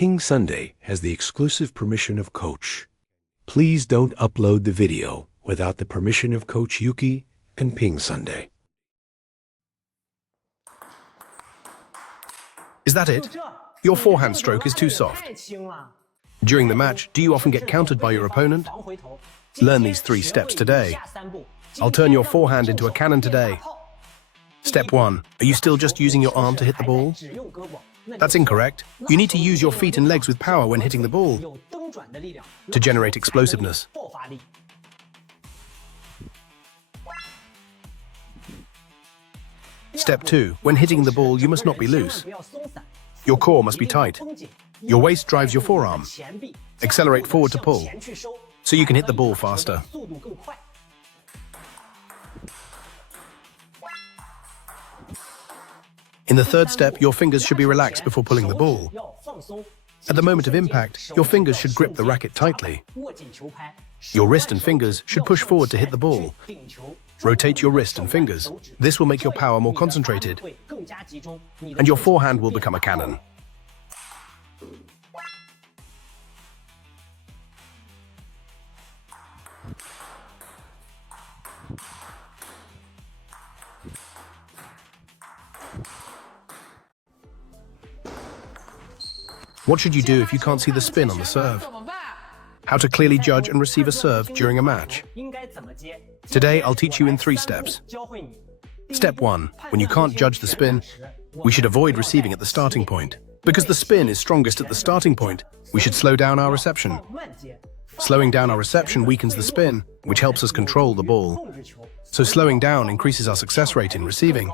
PingSunday has the exclusive permission of Coach. Please don't upload the video without the permission of Coach YouQi and PingSunday. Is that it? Your forehand stroke is too soft. During the match, do you often get countered by your opponent? Learn these 3 steps today. I'll turn your forehand into a cannon today. Step 1. Are you still just using your arm to hit the ball? That's incorrect. You need to use your feet and legs with power when hitting the ball to generate explosiveness. Step 2. When hitting the ball, you must not be loose. Your core must be tight. Your waist drives your forearm. Accelerate forward to pull, so you can hit the ball faster. In the 3rd step, your fingers should be relaxed before pulling the ball. At the moment of impact, your fingers should grip the racket tightly. Your wrist and fingers should push forward to hit the ball. Rotate your wrist and fingers. This will make your power more concentrated, and your forehand will become a cannon. What should you do if you can't see the spin on the serve? How to clearly judge and receive a serve during a match. Today, I'll teach you in 3 steps. Step 1. When you can't judge the spin, we should avoid receiving at the starting point. Because the spin is strongest at the starting point, we should slow down our reception. Slowing down our reception weakens the spin, which helps us control the ball. So slowing down increases our success rate in receiving.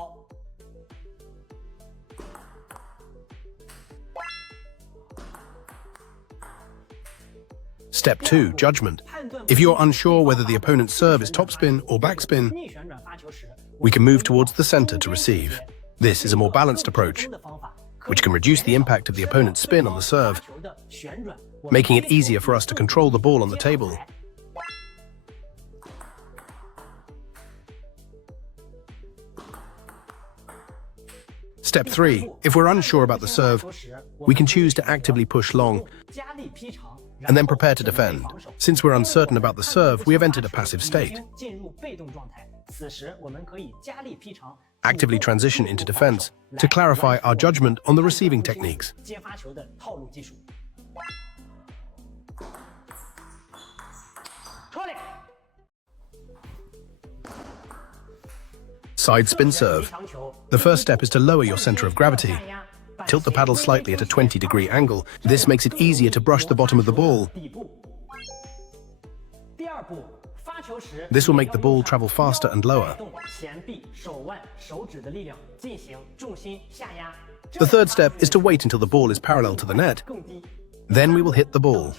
Step 2. Judgment. If you're unsure whether the opponent's serve is topspin or backspin, we can move towards the center to receive. This is a more balanced approach, which can reduce the impact of the opponent's spin on the serve, making it easier for us to control the ball on the table. Step 3. If we're unsure about the serve, we can choose to actively push long and then prepare to defend. Since we're uncertain about the serve, we have entered a passive state. Actively transition into defense to clarify our judgment on the receiving techniques. Side spin serve. The first step is to lower your center of gravity. Tilt the paddle slightly at a 20-degree angle. This makes it easier to brush the bottom of the ball. This will make the ball travel faster and lower. The 3rd step is to wait until the ball is parallel to the net. Then we will hit the ball.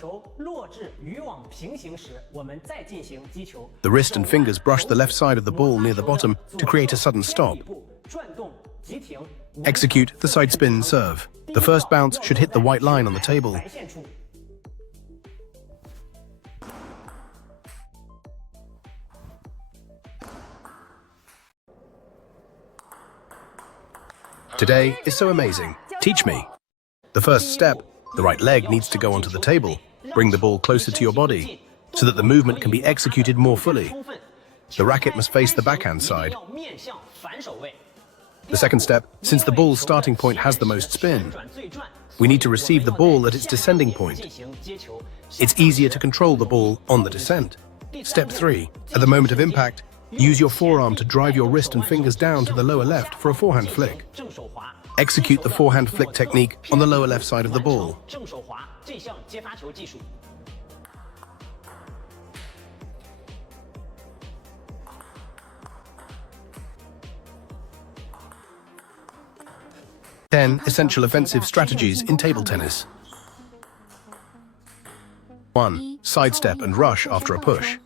The wrist and fingers brush the left side of the ball near the bottom to create a sudden stop. Execute the side spin serve. The first bounce should hit the white line on the table. Today is so amazing. Teach me. The first step, the right leg needs to go onto the table. Bring the ball closer to your body so that the movement can be executed more fully. The racket must face the backhand side. The second step, since the ball's starting point has the most spin, we need to receive the ball at its descending point. It's easier to control the ball on the descent. Step 3, at the moment of impact, use your forearm to drive your wrist and fingers down to the lower left for a forehand flick. Execute the forehand flick technique on the lower left side of the ball. Ten essential offensive strategies in table tennis. 1. Sidestep and rush after a push.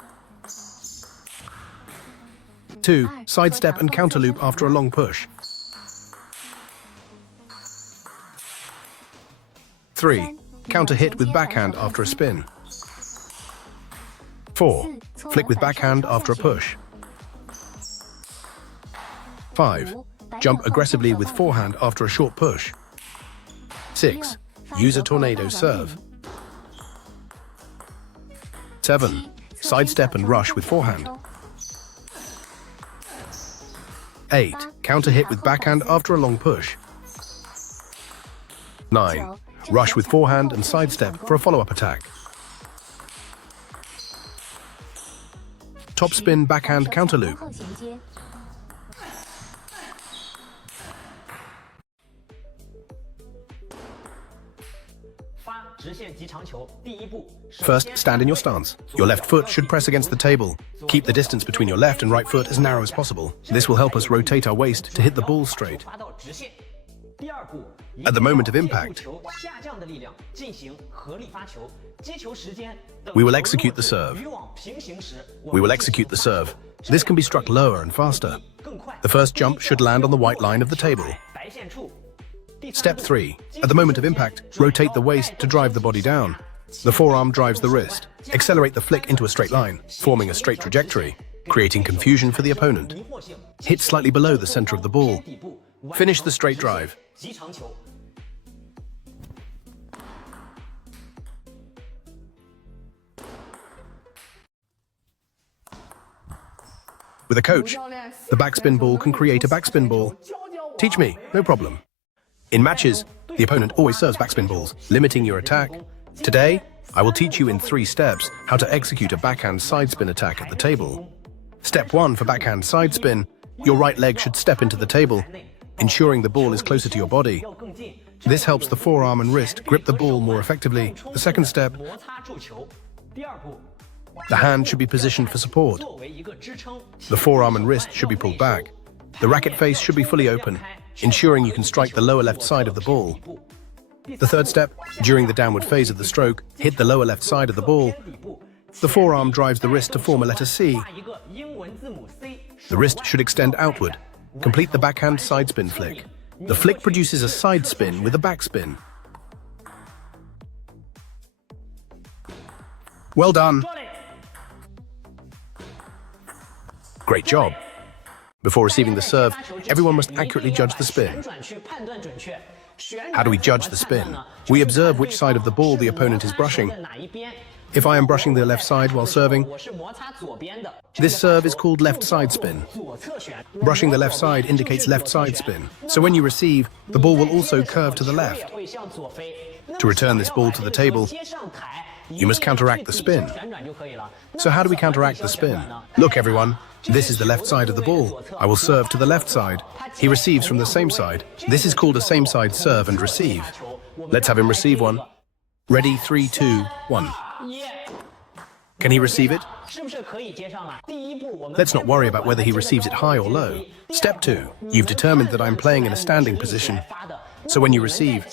2. Sidestep and counterloop after a long push. 3. Counter hit with backhand after a spin. 4. Flick with backhand after a push. 5. Jump aggressively with forehand after a short push. 6. Use a tornado serve. 7. Sidestep and rush with forehand. 8. Counter hit with backhand after a long push. 9. Rush with forehand and sidestep for a follow-up attack. Topspin backhand counter loop. First, stand in your stance. Your left foot should press against the table. Keep the distance between your left and right foot as narrow as possible. This will help us rotate our waist to hit the ball straight. At the moment of impact, we will execute the serve. We will execute the serve. This can be struck lower and faster. The first jump should land on the white line of the table. Step 3. At the moment of impact, rotate the waist to drive the body down. The forearm drives the wrist. Accelerate the flick into a straight line, forming a straight trajectory, creating confusion for the opponent. Hit slightly below the center of the ball. Finish the straight drive. With a coach, the backspin ball can create a backspin ball. Teach me, no problem. In matches, the opponent always serves backspin balls, limiting your attack. Today, I will teach you in 3 steps how to execute a backhand side spin attack at the table. Step 1 for backhand side spin, your right leg should step into the table, ensuring the ball is closer to your body. This helps the forearm and wrist grip the ball more effectively. The second step, the hand should be positioned for support. The forearm and wrist should be pulled back. The racket face should be fully open, ensuring you can strike the lower left side of the ball. The third step, during the downward phase of the stroke, hit the lower left side of the ball. The forearm drives the wrist to form a letter C. The wrist should extend outward. Complete the backhand side spin flick. The flick produces a side spin with a backspin. Well done. Great job. Before receiving the serve, everyone must accurately judge the spin. How do we judge the spin? We observe which side of the ball the opponent is brushing. If I am brushing the left side while serving, this serve is called left side spin. Brushing the left side indicates left side spin. So when you receive, the ball will also curve to the left. To return this ball to the table, you must counteract the spin. So how do we counteract the spin? Look, everyone. This is the left side of the ball. I will serve to the left side. He receives from the same side. This is called a same side serve and receive. Let's have him receive one. Ready, 3, 2, 1. Can he receive it? Let's not worry about whether he receives it high or low. Step 2. You've determined that I'm playing in a standing position. So when you receive,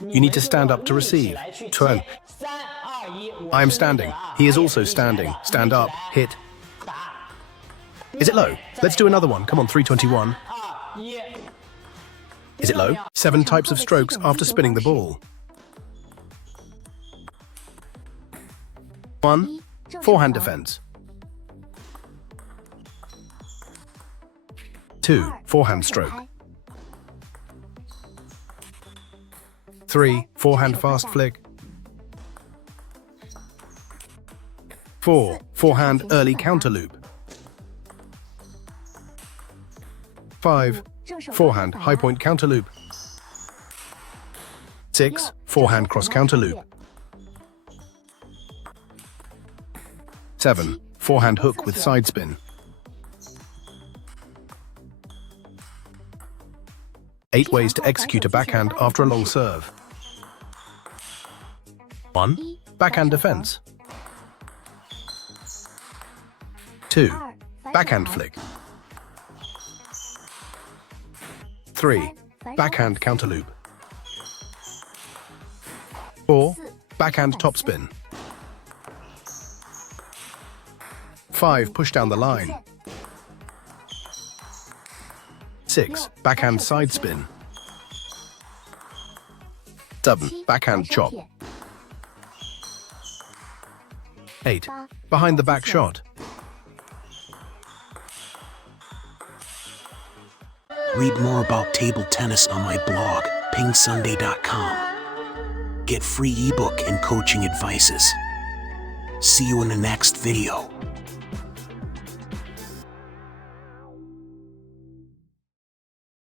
you need to stand up to receive. Turn. I am standing. He is also standing. Stand up. Hit. Is it low? Let's do another one. Come on, 321. Is it low? 7 types of strokes after spinning the ball. 1. Forehand defense. 2. Forehand stroke. 3. Forehand fast flick. 4. Forehand early counter loop. 5. Forehand high point counter loop. 6. Forehand cross counter loop. 7. Forehand hook with side spin. 8 ways to execute a backhand after a long serve. 1. Backhand defense. 2. Backhand flick. 3. Backhand counter loop. 4. Backhand topspin. 5. Push down the line. 6. Backhand side spin. 7. Backhand chop. 8. Behind the back shot. Read more about table tennis on my blog, PingSunday.com. Get free ebook and coaching advices. See you in the next video.